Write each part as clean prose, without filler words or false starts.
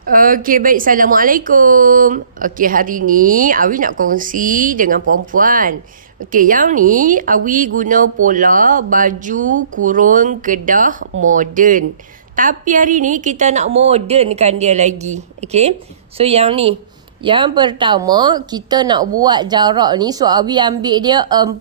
Okey, baik. Assalamualaikum. Okey, hari ni Awi nak kongsi dengan perempuan. Okey, yang ni Awi guna pola baju kurung kedah moden. Tapi hari ni kita nak modernkan dia lagi. Okey. So yang ni. Yang pertama, kita nak buat jarak ni. So Awi ambil dia 4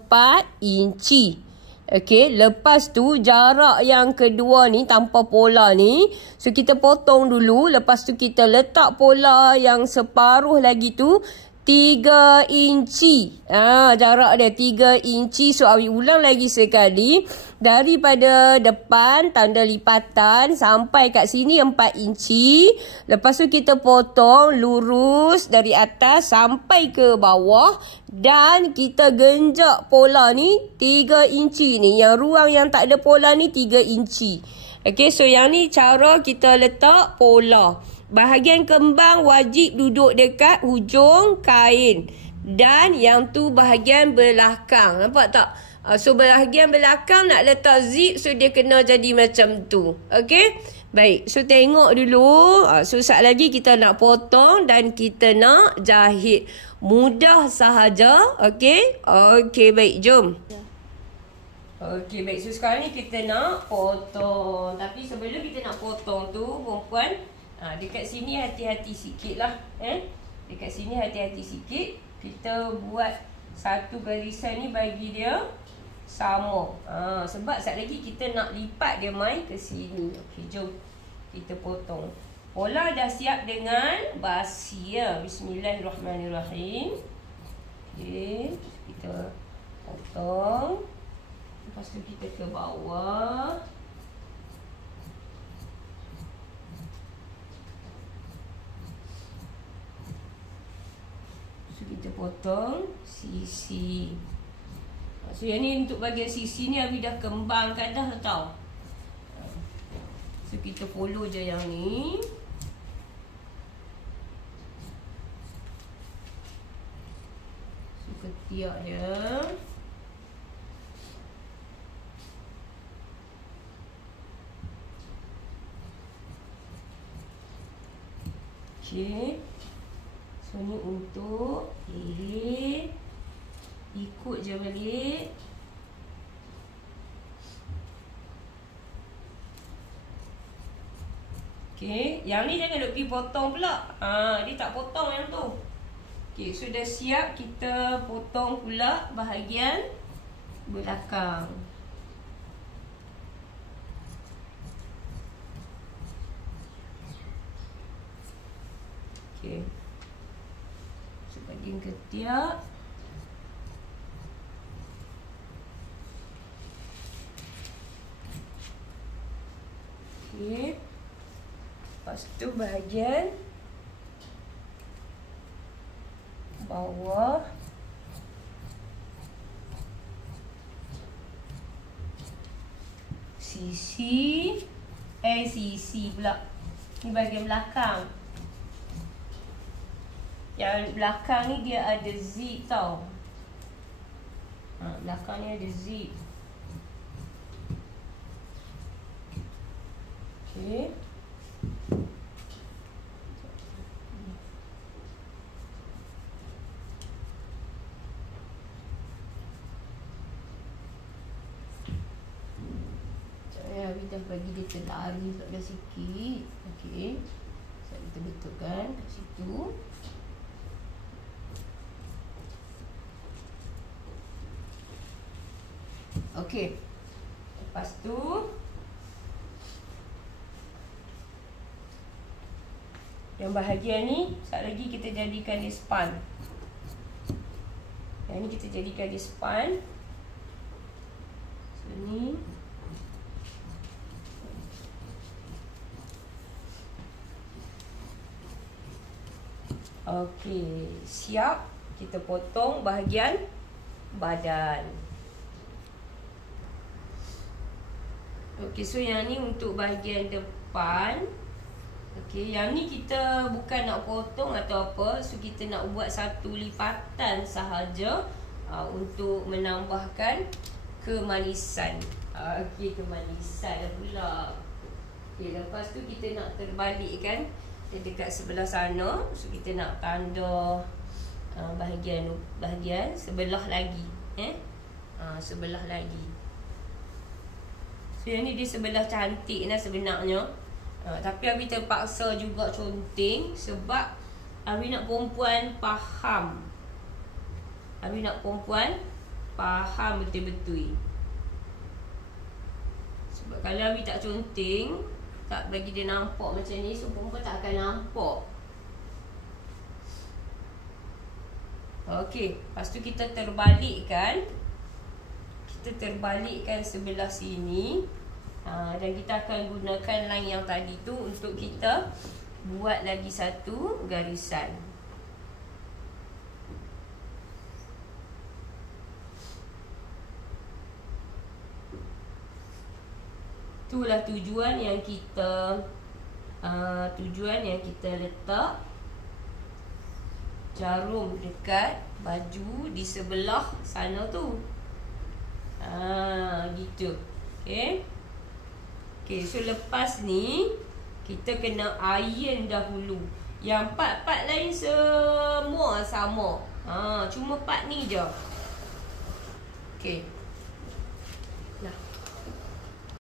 inci. Okey, lepas tu jarak yang kedua ni tanpa pola ni, so kita potong dulu, lepas tu kita letak pola yang separuh lagi tu 3 inci. Jarak dia 3 inci. So Awi ulang lagi sekali. Daripada depan tanda lipatan sampai kat sini 4 inci. Lepas tu kita potong lurus dari atas sampai ke bawah. Dan kita genjak pola ni 3 inci ni. Yang ruang yang tak ada pola ni 3 inci. Okay, so yang ni cara kita letak pola. Bahagian kembang wajib duduk dekat hujung kain. Dan yang tu bahagian belakang. Nampak tak? So bahagian belakang nak letak zip. So dia kena jadi macam tu. Okay? Baik. So tengok dulu. So sekejap lagi kita nak potong. Dan kita nak jahit. Mudah sahaja. Okay? Okay, baik. Jom. Okay, baik. So sekarang ni kita nak potong. Tapi sebelum kita nak potong tu, perempuan, dekat sini hati-hati sikit lah. Dekat sini hati-hati sikit. Kita buat satu garisan ni bagi dia sama. Sebab sekejap lagi kita nak lipat dia mai ke sini. Okey, jom kita potong. Pola dah siap dengan basi ya. Bismillahirrahmanirrahim. Okey, kita potong. Lepas tu kita ke bawah. Kita potong sisi. So yang ni untuk bahagian sisi ni Abi dah kembangkan dah tau. So kita follow je yang ni. So ketiak dia. Okay. So ni untuk leher. Ikut je balik. Okay, yang ni jangan duk pergi potong pula. Dia tak potong yang tu. Okay, so dah siap kita potong pula bahagian belakang. Okay. So bagian ketiak. Okay. Lepas tu bahagian bawah. Sisi. Sisi pula. Ni bahagian belakang. Yang belakang ni dia ada zip tau. Belakang ni ada zip. Okay. Saya dah bagi dia terlari kat sikit. Okay. Saya kita betulkan kat situ. Okay. Lepas tu yang bahagian ni sekejap lagi kita jadikan dia span. Yang ni kita jadikan dia span. So ni. Okey, siap. Kita potong bahagian badan. Okey, so yang ni untuk bahagian depan. Okey, yang ni kita bukan nak potong atau apa. So kita nak buat satu lipatan sahaja untuk menambahkan kemanisan. Okey, kemanisan dah pula. Okey, lepas tu kita nak terbalikkan dia dekat sebelah sana. So kita nak tanda bahagian sebelah lagi. Sebelah lagi. So yang ni dia sebelah cantik lah sebenarnya. Tapi Abi terpaksa juga conteng sebab Abi nak perempuan faham. Abi nak perempuan faham betul-betul. Sebab kalau Abi tak conteng, tak bagi dia nampak macam ni, so perempuan tak akan nampak. Okey, lepas tu kita terbalikkan. Kita terbalikkan sebelah sini. Dan kita akan gunakan line yang tadi tu untuk kita buat lagi satu garisan. Itulah tujuan yang kita letak jarum dekat baju di sebelah sana tu. Gitu. Okay. Okay, so lepas ni kita kena iron dahulu. Yang part-part lain semua sama. Cuma part ni je. Okay. Nah.